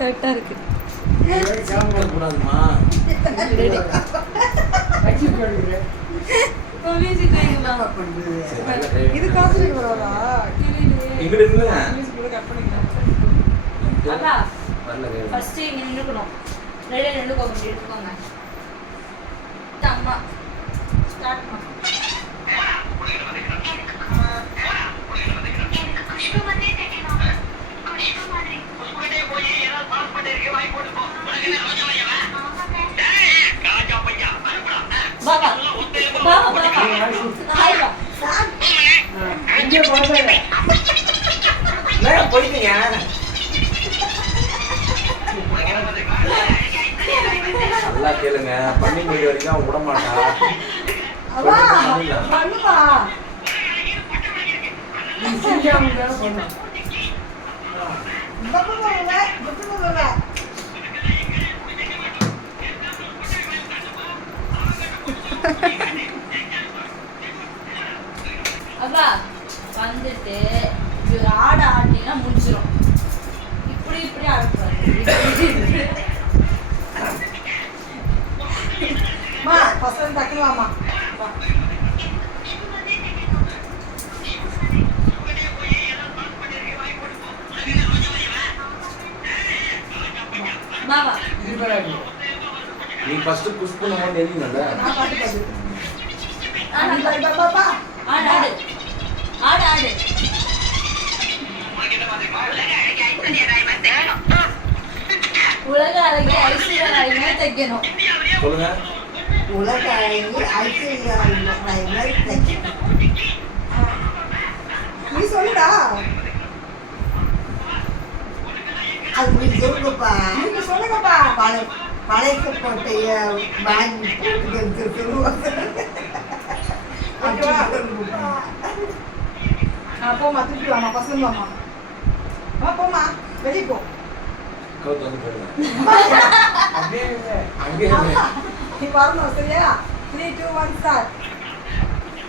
கரெக்டா இருக்கு. கூடாதுமா இது காசு வரவா இங்கிட்ட இருந்து அதான் ஃபர்ஸ்ட் இங்க நின்னுக்கணும். ரெடி நின்னுக்கோங்க, இப்படி எடுத்துக்கோங்க. அம்மா ஸ்டார்ட் பண்ணு. பாபா பாபா பாபா ஹாய் பா இங்கே போறதே நான் போயிட்டீங்க. நல்லா கேளுங்க, பண்ணி முடிய வரைக்கும் அவன் விட மாட்டா. அவா பண்ணுவா நீ சீக்கிரம் பண்ணு. பப்பா அப்பா வந்துட்டு ஒரு ஆட ஆட்டினா முடிச்சிடும். இப்படி இப்படி ஆடக்கூடாது. மா ஃபர்ஸ்ட் டக்குனு வாமா. மாமா நீ ஃபர்ஸ்ட் புஷ் பண்ணும்போது எரியும்ல. நான் பாட்டு பாடு. பாப்பா ஆடு ஆடு ஆடு ஆடு. உலக அழகி ஐஸ்வர்யா ராய் மாதிரி தைக்கணும். சொல்லுங்க. உலக அழகி ஐஸ்வர்யா ராய் மாதிரி தைக்கணும். நீ சொல்லுடா. அது நீ சொல்லுங்கப்பா. நீங்க சொல்லுங்கப்பா. பழைக்க போட்டைய வாங்கி போட்டு சொல்லுவாங்க. போமா திருப்பி வாமா, பசங்க வாமா. போமா வெளியே போ. கவுத்து வந்து போடுங்க. அப்படியே இல்லை. அங்கே இருந்து நீ வரணும் சரியா? 3 2 1 ஸ்டார்ட்.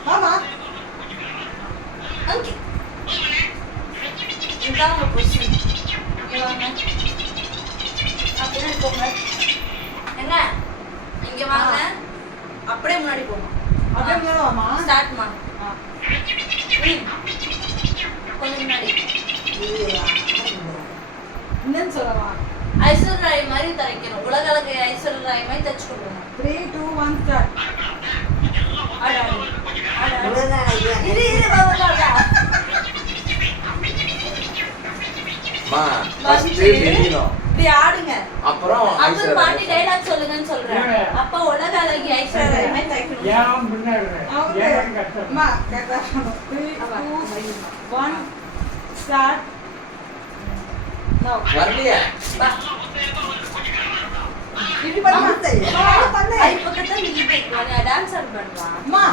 வாமா. அங்கே இதுதான் உங்க பொசிஷன். இங்கே வாங்க. அப்படியே போங்க. என்ன இங்கே வாங்க. அப்படியே முன்னாடி போங்க. அப்படியே முன்னாடி வாமா. ஸ்டார்ட்மா. கொஞ்சம் முன்னாடி. என்னன்னு சொல்லவா? ஐஸ்வர்யா ராய் மாதிரி தைக்கணும். உலக அழகி ஐஸ்வர்யா ராய் மாதிரி தைச்சு கொடுக்கணும். 3 2 1 ஸ்டார்ட். ஆடு ஆடு ஆடு ஆடு. உலக அழகி இரு இரு பாபா. மா ஃபர்ஸ்ட் எரியணும். இப்படி ஆடுங்க. அப்புறம் அப்புறம் பாட்டி டைலாக் சொல்லுங்கன்னு சொல்றேன். அப்பா உலக அழகி ஐஸ்வர்யா ராய் மாதிரி தைக்கணும். ஏன் முன்னாடி அவங்க ஏன் கஷ்டம்? அம்மா கரெக்டா 3 2 1 ஸ்டார்ட். நோ வரலையே. பா இப்படி பண்ணு. பண்ணு. ஐ பக்கத்துல நீ போய் டான்ஸ் ஆட பண்ணலாம். அம்மா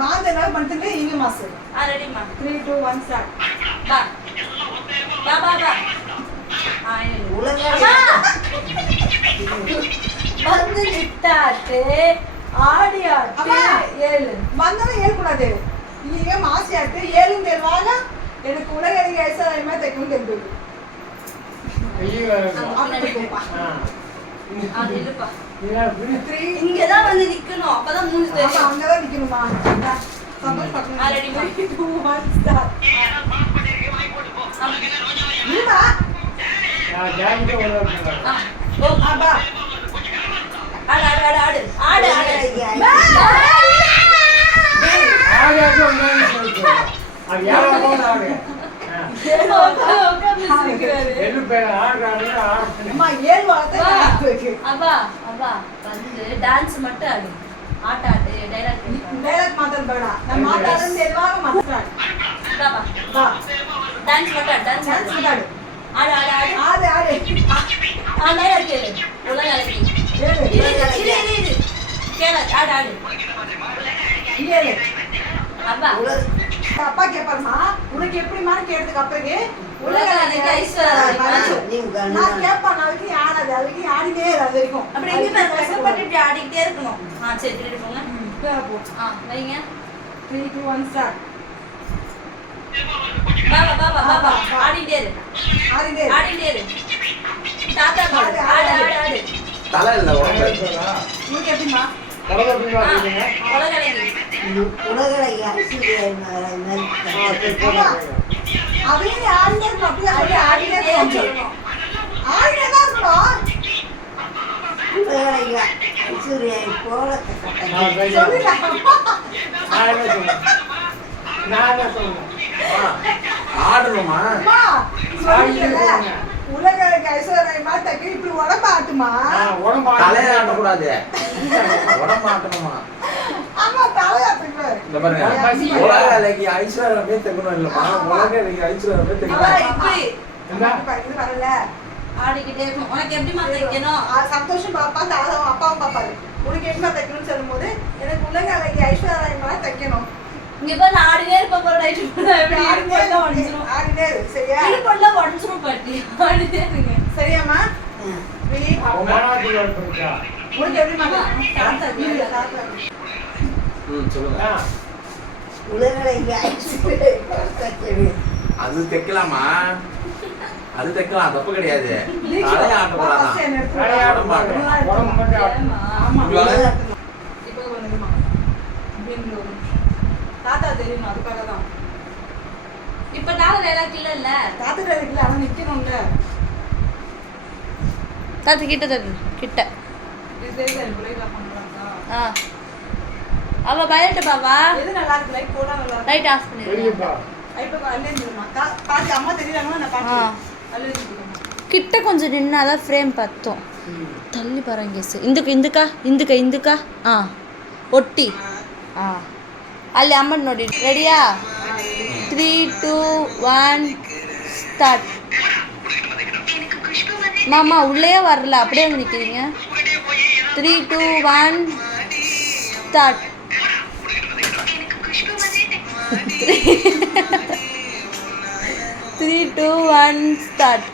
வாங்க நான் பண்ணிட்டு இங்க மாசு. ரெடிமா. 3 2 1 ஸ்டார்ட். பா பா பா பா. உலக அம்மா வந்து நிட்டாட்டு ஆடி ஆட்டு அம்மா. ஏழு. வந்தாலும் ஏற்கூடாது. நீங்க மாசியாட்டு 7 தேர்வாக எனக்கு உலக அழகி ஐஸ்வர்யா மாதிரி தைக்கணும் தெரிஞ்சு. ஐயோ. அப்படி போப்பா. அது இல்லப்பா. இதெல்லாம் இப்படி 3 இங்கதான் வந்து நிக்கணும். அப்பதான் மூணு ஆமா தெரியும். அங்கதான் நிக்கணுமா? சந்தோஷ் பக்கத்துல. Ready 3 2 1 start. நீமா நான் ஜாக்கிரதை உள்ள ஓ அப்பா ஆடு ஆடு ஆடு ஆடு ஆடு ஆடு. ஆடியாச்சும் ஒன்று சொல்லிட்டு அது யாரும் போனாங்க. உட்கார்ந்து சிரிக்கிறாரு. எது பேர் ஆடுறாங்க ஆடு. அம்மா 7 வார்த்தை இருக்கு. அப்பா அப்பா வந்து டான்ஸ் மட்டும் ஆடு. ஆட்ட ஆட்டு டைலாக் பேசு. டைலாக் மாத்தல் பேடா. நான் மாத்தாடுன்னு தேர்வாக மாத்தாடு. பாபா வா டான்ஸ் மட்டும் ஆடு. டான்ஸ் டான்ஸ் ஆடு. மாத்தாடு. ஆடு ஆடு ஆடு. ஆடு ஆடு. டைலாக் கேளு. உலக அழகி. ஏழு. இரு இரு இரு இரு. கேளு ஆடு ஆடு. ஏழு. அப்பா அப்பா கேப்பாருமா உனக்கு எப்படிமான்னு கேட்டதுக்கு அப்புறமே உலக அழகி ஐஸ்வர்யா ராய் மாதிரி. நான் கேட்பான் அதுக்கு ஆடாது அதுக்கு ஆடினே அது வரைக்கும் அப்படி எங்க பாரு கஷ்டப்பட்டு இப்படி ஆடிக்கிட்டே இருக்கணும். சரி திருப்பி போங்க. போ வைங்க. 3 2 1 ஸ்டார்ட். பாபா பாபா பாபா ஆடிட்டே இரு. ஆடினே ஆடிட்டே இரு. தாத்தா பாடு. ஆடு ஆடு ஆடு. தலை இல்ல உடம்பு. உங்களுக்கு எப்படிமா உலக எப்படி பார்க்குறீங்க? உலகளவி. உலகளை ஐஸ்வர்யா மாதிரி அதையும் ஆடினே இருக்கணும். அப்படியே அப்படியே ஆடினே ஆடிட்டே இருக்கணும். சொல்லணும். ஆடினே தான் இருக்கணும். உலகளை ஐஸ்வர்யா போல சொல்லிட்டேன். நான் என்ன சொல்றேன்? நான் என்ன சொல்றேன்? ஆடணுமா? அம்மா, சொல்லிட்டேன்ல. உலக ஐஸ்வர்யமா தக்கி இப்படி உடம்பு ஆட்டுமா? உடம்பு தலையை ஆட்டக்கூடாது. உடம்பு ஆட்டணுமா? ஆமா, தலையாட்டுக்கு. இந்த பாருங்க, உலக அழகி ஐஸ்வர்யமே தெக்கணும் இல்லம்மா, உலக அழகி ஐஸ்வர்யமே அவ தெக்கணும். இப்படி என்ன? இது வரல. ஆடிக்கிட்டே இருக்கும். உனக்கு எப்படிமா தைக்கணும்? சந்தோஷம் பாப்பா, தாதாவும் அப்பாவும் பாப்பாரு. உனக்கு எப்படிமா தைக்கணும்னு சொல்லும்போது எனக்கு உலக அழகி ஐஸ்வர்யமா தைக்கணும். இங்க பாரு, நான் ஆடினே இருப்பேன் பாரு, night full ஆ. இப்படி ஆடினே இடுப்பெல்லாம் உடைஞ்சிரும். ஆடினே இரு, சரியா? இடுப்பெல்லாம் உடைஞ்சிரும் பாட்டி. ஆடினே இருங்க. சரியாம்மா? வெளியே உன் மாநாட்டுக்கு ஒரு போயிட்டா? உனக்கு எப்படிமா தாத்தா இல்ல, தாத்தா. சொல்லுங்க. உலகளை ஐஸ்வர்யா போல அது தைக்கலாமா? அது தைக்கலாம், தப்பு கிடையாது. லீக்ஸ் தலையை வா, ஆட்டக்கூடாதான். first என்ன எடுத்து தலையை வா. உடம்பு ஆட்டணும். உடம்பு மட்டும் ஆட்டணும். ஏம்மா? ஆமா, இப்படி வா. இப்போ வந்துருமா. இப்படின்னு ஒரு நிமிஷம். தாத்தா தெரியும், அதுக்காக தான். இப்ப நாளை டைலாக் இல்ல. தாத்தா இருக்குல்ல, அவன் நிக்கணும்ல. தாத்தா கிட்ட தட்டு கிட்ட. இது தெரியுதா, எனக்கு break-up பண்றாங்க. அவ பயட்டு பாவா. எது நல்லா இருக்கு, லைட் போட்டா நல்லா இருக்கு. லைட் ஆஃப் பண்ணிடுங்க. பெரியப்பா. இப்போ அல்லே இருந்துருமா. பாத்து அம்மா தெரியுறாங்களா, நான் பாத்து. அல்லே இருந்துருமா. கிட்ட கொஞ்சம் நின்னாதான் ஃப்ரேம் பத்தும். தள்ளி பாருங்க. ఇందుకా ఇందుకా ఇందుకా ఒట్టి ಅಲ್ಲಿ ಅಮ್ಮ ನೋಡಿ. ರೆಡಿಯಾ? 3 2 1 ஸ்டார்ட். மாமா உள்ளே வரல, அப்படியே வந்து நிற்கிறீங்க. 3 2 1 ஸ்டார்ட். 3 2 1 ஸ்டார்ட்.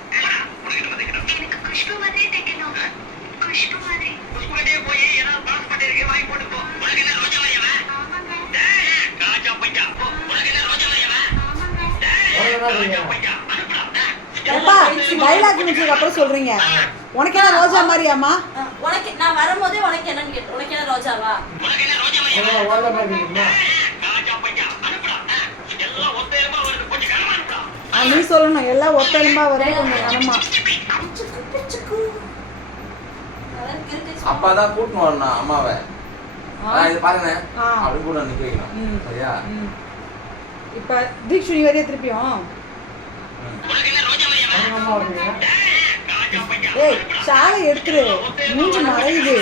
எப்பா டைலாக் முடிச்சதுக்கு அப்புறம் சொல்றீங்க. உனக்கு என்ன ரோஜா மாதிரியாமா? உனக்கு நான் வரும்போதே உனக்கு என்னன்னு கேட்டு, உனக்கு என்ன ரோஜாவா? உலக மாதிரிமா? நீ சொல்லணும், எல்லாம் ஒத்தெலும்பா வரும், கொஞ்சம் கனமா. அப்பாதான் கூட்டின்னு வரணும் அம்மாவை. இது பாருங்க, ஆ. அப்படி கூட நிக்க வைக்கணும். ம். சரியா? இப்ப தீக்ஷு நீ வரைய திருப்பியும். அம்மா வருவீங்க? ஏய், சாலை எடுத்துரு, மூஞ்சி மறையுது.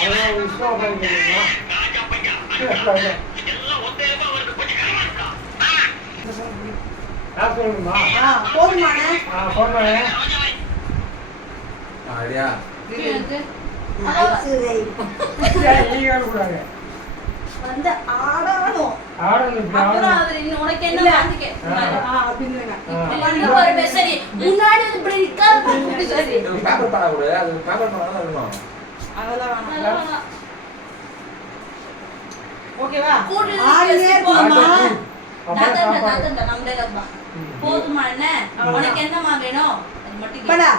அதெல்லாம் விஸ்வா பண்ணிக்கிறீங்களா? நான் சொல்லணுமா? போதுமானே? போடுறேன். சரியா? ஐஸ்வர்யா நீங்க கூடாது. வந்து ஆடணும். ஆடணும். அப்புறம் அவர் இன்னும் உனக்கு என்ன வந்து கேட்பாரு. அப்படின்னுங்க. இங்க ஒரு மெசேஜ் முன்னாடி வந்து இப்படி நிக்காத இப்படி சொல்லி. இது பேப்பர் பண்ண கூட, அது பேப்பர் பண்ணா தான் இருக்கணும். அதெல்லாம் வேணாம். ஓகேவா? கூட்டு ஆடினே போதுமா? அப்புறம் சாப்பாடு. தாத்தா நம்மளே தான். போதுமா என்ன? உனக்கு என்னமா வேணும்? அது மட்டும் கேளு. படா.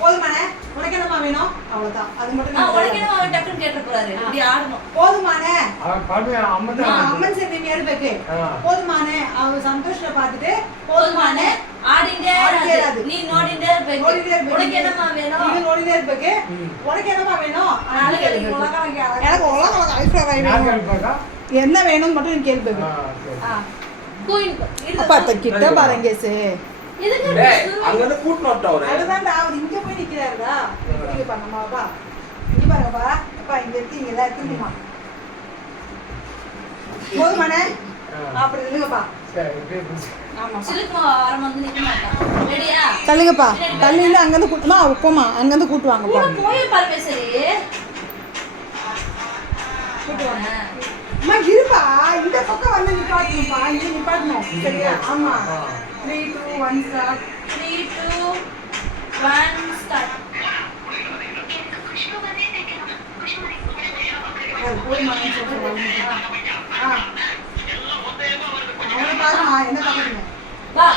போதுமானே? உனக்கு என்னமா வேணும்? அவ்வளவுதான். அது மட்டும் தான். உனக்கு என்னமா வேணும் டக்குன்னு கேட்டு போறாரு. இப்படி ஆடணும். போதுமானே? அவன் பாட்டு அம்மா தான். அம்மன் சரி நீ எடுப்பேக்கு. ஆ. போதுமானே? அவங்க சந்தோஷத்தை பார்த்துட்டு போதுமானே ஆடிண்டே ஆடிண்டே இரு. இரு. நீ நோடிண்டே இருப்பேக்கு. நோடிட்டே இருப்பேக்கு. உனக்கு என்னமா வேணும்? நீங்க நோடிட்டே இருப்பேக்கு. ம். உனக்கு என்னமா வேணும்? நாளைக்கு எனக்கு உலகம் உலகம் ஐஸ்வர்யா யார் வேணும். இருப்பாக்கா? என்ன வேணும்னு மட்டும் நீ கேள்வி சரி. குயின் அப்பா கிட்ட பாருங்க சே. இதுக்கு டேய், அங்க இருந்து கூட்டின்னு வரட்டும் அவரு. அதுதான்டா அவர் இங்க போய் நிக்கிறாருடா. இங்க பாருங்கம்மா வா. இங்க பாருங்கப்பா. அப்பா இங்க இருக்கீங்களா? திரும்பிமா. போதுமானே? அப்படி நில்லுங்கப்பா. சரி, இப்படியே பிடிச்சு. ஆமா. சிலுக்கு ஆரம் வந்து நிக்க மாட்டான். ரெடியா? தள்ளுங்கப்பா. தள்ளில அங்க இருந்து கூட்டுமா உப்பமா அங்க இருந்து கூட்டு வாங்கப்பா. கூட போய் பாருங்க சரி. கூட்டு வாங்க. அம்மா இருப்பா. இந்த பக்கம் வந்து நிப்பாட்டணும்ப்பா. இங்க நிப்பாட்டணும். சரியா? ஆமா. 3 2 1 ஸ்டார்ட். 3 2 1 ஸ்டார்ட். போதுமானு சொல்றேன். அவனை பாருமா என்ன பண்ணுங்க. வா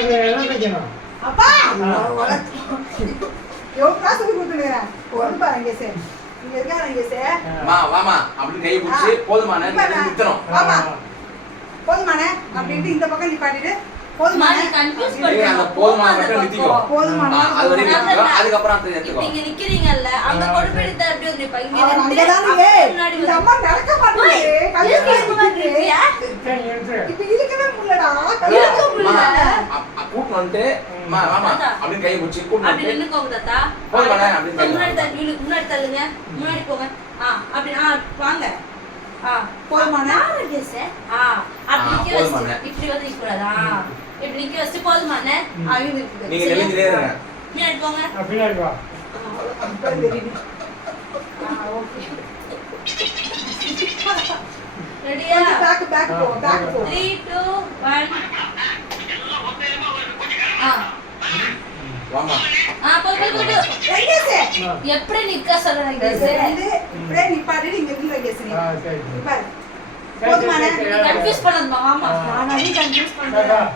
என்ன வைக்கணும் அப்பா எவ்வளோ சொல்லி கொடுத்துருக்கிறேன். ஒன்று பாருங்க சார் இங்க இருக்காரு இங்க சார். வாமா அப்படின்னு கையை பிடிச்சி போதுமான நிறுத்தணும். ஆமா போதுமானே அப்படின்ட்டு இந்த பக்கம் நிப்பாட்டிட்டு போதுமானே கன்ஃபியூஸ் அந்த பண்றீங்க. போதுமான மட்டும் நிறுத்திக்கோ. போதுமானே அது வரைக்கும் நிறுத்திக்கோ. அதுக்கப்புறம் அந்த இப்ப எடுத்துக்கோ. இங்க நிக்கிறீங்கல்ல அங்க கொண்டு போய் எடுத்தா எப்படி வந்து நிப்பா? இங்க அவன் ரெண்டு அங்கதானே முன்னாடி இந்த அம்மா நடக்க மாட்டேங்குது. கல்யாணம் இழுக்க மாட்டேங்கிறியா? சரி எடுத்து இப்ப இழுக்கவே முடியலடா. இழுக்க முடியல. கூட்டு வந்துட்டு வாமா அப்படின்னு கையை பிடிச்சி கூட்டு அப்படி வந்துட்டு நின்னுக்கோங்க தாத்தா. போதுமானே அப்படின்னு கையை முன்னாடி தள்ளி முன்னாடி தள்ளுங்க. முன்னாடி போங்க. அப்படி வாங்க. போதுமானே? அப்படி நிக்க போதுமானே. வச்சு இப்படி வந்து நிக்க கூடாதா? இப்படி நிக்க வச்சு போதுமானே? இவங்க இப்படி நீங்க நெளிஞ்சிலே இருங்க. முன்னாடி போங்க. பின்னாடி வா ஓகே ரெடியா? பேக் போ பேக் போ. 3 2 1 வாமா போடு. ரைட் எப்படி நிக்க சொல்றேன் இங்க வந்து இப்படியே நிப்பாட்டிட்டு இங்க இருந்து வைக்கணும். சரி பாரு போதுமானே? கன்ஃபியூஸ் பண்ணாதமா மாமா. நான் அடி கன்ஃபியூஸ் பண்றேன்.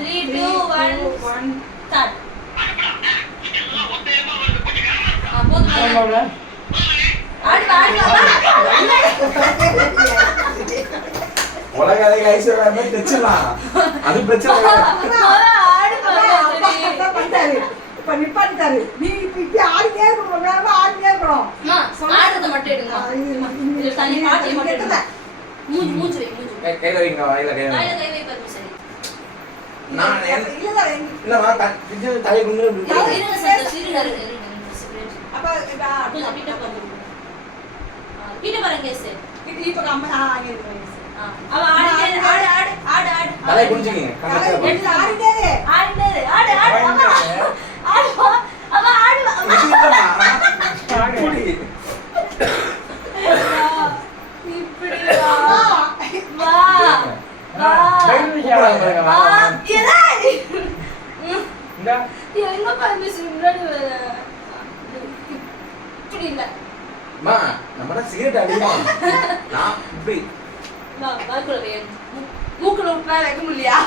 3 2 1 ஸ்டார்ட். போதுமானே? ஆடு வா. உலக அழகி ஐஸ்வர்யா தைச்சிடலாம். அது பிரச்சனை இல்லை. ஆடு அப்பா பண்ணிட்டாரு. இப்ப நிப்பாட்டிட்டாரு. நீ இப்படி ஆடிட்டே இருக்கணும். வேற ஆடிட்டே இருக்கணும். ஆடுறத மட்டும் எடுங்க. இது தனி பாட்டி மட்டும் எடுங்க. மூஞ்சி வை. கையில வைங்க வாயில கையில வாயில வைங்க. கை வை பாரு சரி. நான் இல்லடா இல்லமா பிஞ்சு தாய் குண்டு இருங்க சார் இருங்க. அப்பா கொஞ்சம் கிட்ட பாருங்க. கிட்ட பாருங்க சார். இப்ப அம்மா அங்க இருக்கு. அவ ஆடு. தலை குடிச்சிங்க கண்ணத்துல எடுத்து ஆடிட்டே இரு. ஆடு. அவ ஆடு. இப்படி வா. எங்க பர்மிஷன் முன்னாடி இப்படி இல்ல. நம்ம சிகரெட் அடிப்போம். நான் இப்படி வாய்க்குள்ள வை. மூக்குல விட்டா வைக்க முடியலையா?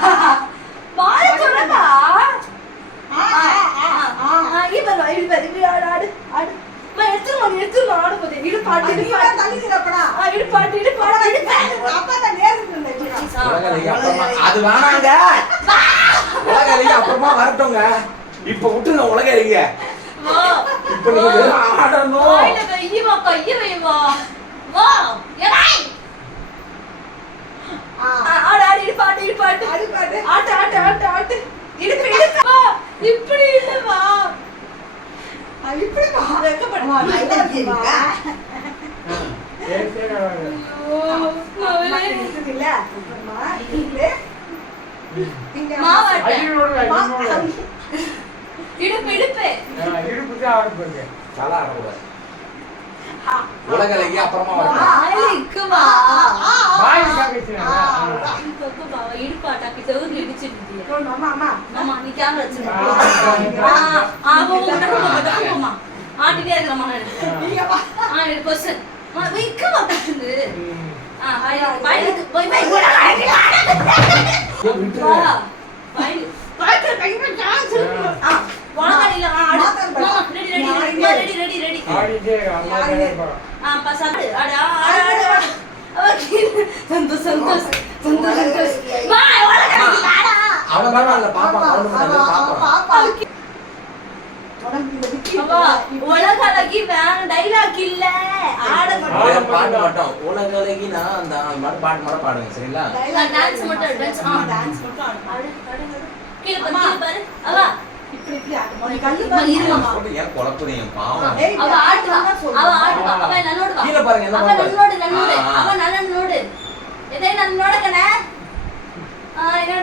வாய சொல்லடா. இப்படி ஆடு. எடுத்துருமா ஆடு போதே. இடுப்பாட்டு. அப்பா தான் நேருக்கு இல்லை. உலக அழகி அப்புறமா அது வேணாங்க. உலக அழகி அப்புறமா வரட்டுங்க. இப்ப விட்டுருங்க உலக அழகிய. இப்ப நீங்க ஆடணும். வாயில கையவா கைய வைவா. வா. ஏய். ஆடு இடுப்பாட்டு. ஆட்டு. இடுப்பு. இப்படி இல்ல வா. இப்படி வெக்கப்படுமா? தலை ஆடக்கூடாது. உலக அழகி அப்புறமா வரட்டும். இடுப்பாட்டாக்கி செவுரு இடிச்சிருந்தியா? அம்மா ஆமா நீ கேமரா வச்சிருக்க. போமா ஆட்டிட்டே இருக்கமா நான் இது क्वेश्चन வைக்க மாட்டேங்குது. வாயிலுக்கு போய் வாயில கையில சான்ஸ் இருக்கு. வாங்கடில ஆடு. ரெடி. பசங்க ஆடு. சந்தோஷ். வா அவன் பரவாயில்ல பாப்பா பாப்பா உலக அழகி டைலாக் இல்ல ஆட மட்டும் பாட்டு மட்டும் உலக அழகினா அந்த பாட்டு மட்டும் பாடுங்க சரிங்களா? டான்ஸ் மட்டும் டான்ஸ் மட்டும் ஆடு. கீழ பாரு அவ இப்படி ஆடு. கண்ணு பாரு இருமா. ஏன் குழப்புறீங்க பாவம். அவ ஆடுவா. அவ நன்னோடு வா. கீழ பாருங்க என்ன அவ நன்னோடு. அவ நன்னோடு. எதை நன்னோட கண்ணே. ஆடு.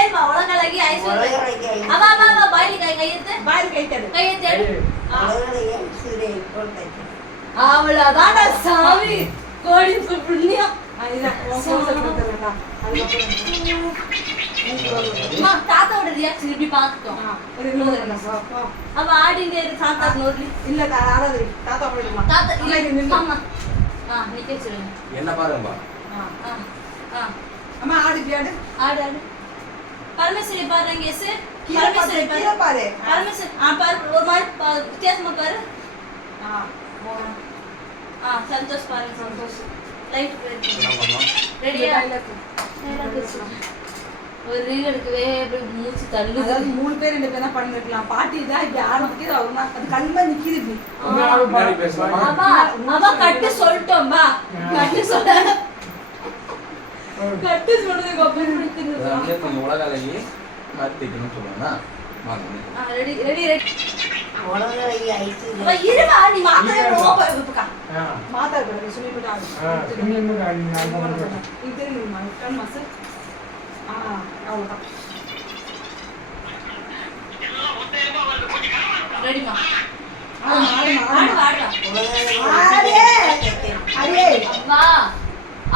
ஏல்வா உலக அழகி ஐஸ்வர்யா. அவ கையெத்து. அவளதாடா சாமி கோடி புண்ணியம். அதுதான் அம்மா தாத்தாவோட ரியாக்ஷன் இப்படி பார்த்துட்டோம். அவ ஆடிண்டே இரு தாத்தா நோர்லி. இல்ல ஆடாது தாத்தா போயிடுமா தாத்தா இல்ல இல்ல நின்னு அம்மா. நிக்க சொல்லுங்க. என்ன பாருங்கப்பா. அம்மா ஆடு பியாடு ஆடு ஆடு. பரமேஸ்வரி பாரு இங்க எஸ். கீழ பாரு கீழ பாரு பரமேஸ்வரி பாரு ஒரு மாதிரி வித்தியாசமா பாரு. சந்தோஷ் பாருங்க சந்தோஷ். லைட் என்ன பண்ணோம்? ரெடியா? ஒரு ரீல் எடுக்கவே அப்படியே மூச்சு தள்ளுது. அதாவது 3 பேர் 2 பேர் தான் பண்ணிருக்கலாம். பாட்டி தான் இப்படி ஆரம்பிக்குது அவனா அது கண்மா நிக்குது இப்படி. முன்னாடி பேசலாமா? அவ கட்டு சொல்லிட்டோம் பா. கட்டு சொல்ல. கட்டு சொல்றதுக்கு அப்புறம் நிக்குது. அதாவது நீங்க உலக அழகி மாத்திக்கணும்னு சொல்லுவாங்க. வாங்க. Ready ready ready. உலகளைய அவ ஐஸ்வர்யா இருவா நீ மாத்திரை ரோபா இருக்குக்கா. மாதா பேரு சுமி போட்டு ஆடு இது தெரியுமா கண் மாசு அவ்வளோதான் ரெடிமா. ஆடுமா ஆடு ஆடு. ஆடே அடே வா.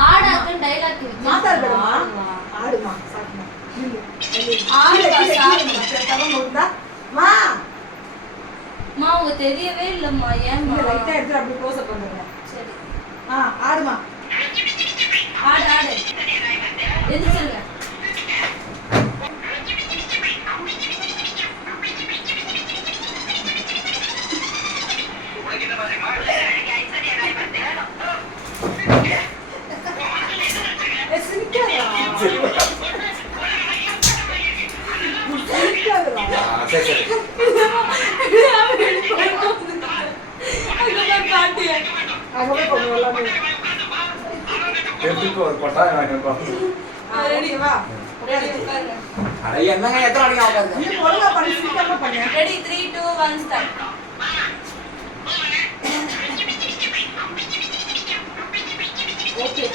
ஆடாக்கு டைலாக் மாதா பேருமா ஆடுமா சாக்குமா ஆடு பாசா. தரமா மா மா உங்க தெரியவே இல்லம்மா ஏம்மா. இந்த லைட்டா எடுத்து அப்படியே க்ளோஸ் அப் பண்ணுங்க. சரி. ஆடுமா ஆடு ஆடு. எந்திரிச்சிருங்க. சரி சரி. அங்கே போகணும் எல்லாமே எப்படிக்கு ஒரு கொட்டா எனக்கு ரெடி வா ரெடி உட்காருங்க. அட என்னங்க எத்தனை அடிங்க ஆகாது. இன்னும் ஒழுங்கா பண்ணி சீக்கிரமா பண்ணு ரெடி 3 2 1 ஸ்டார்ட். ஓகே.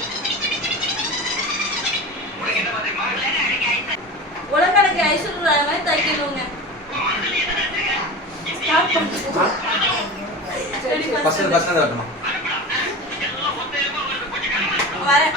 உலகடக்கு ஐஸ்வர்யா மாதிரி தைக்கணுங்க. ஸ்டார்ட் பண்ணுங்க. ரெடி ஃபர்ஸ்ட் ஃபர்ஸ்ட் வரணும். வரேன்.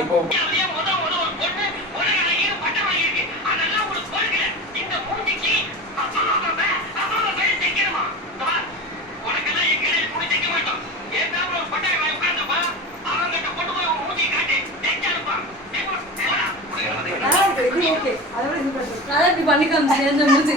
இப்போ ஓகே அதை விட இது பண்ணு அதான் இப்படி பண்ணிக்காம மூஞ்சி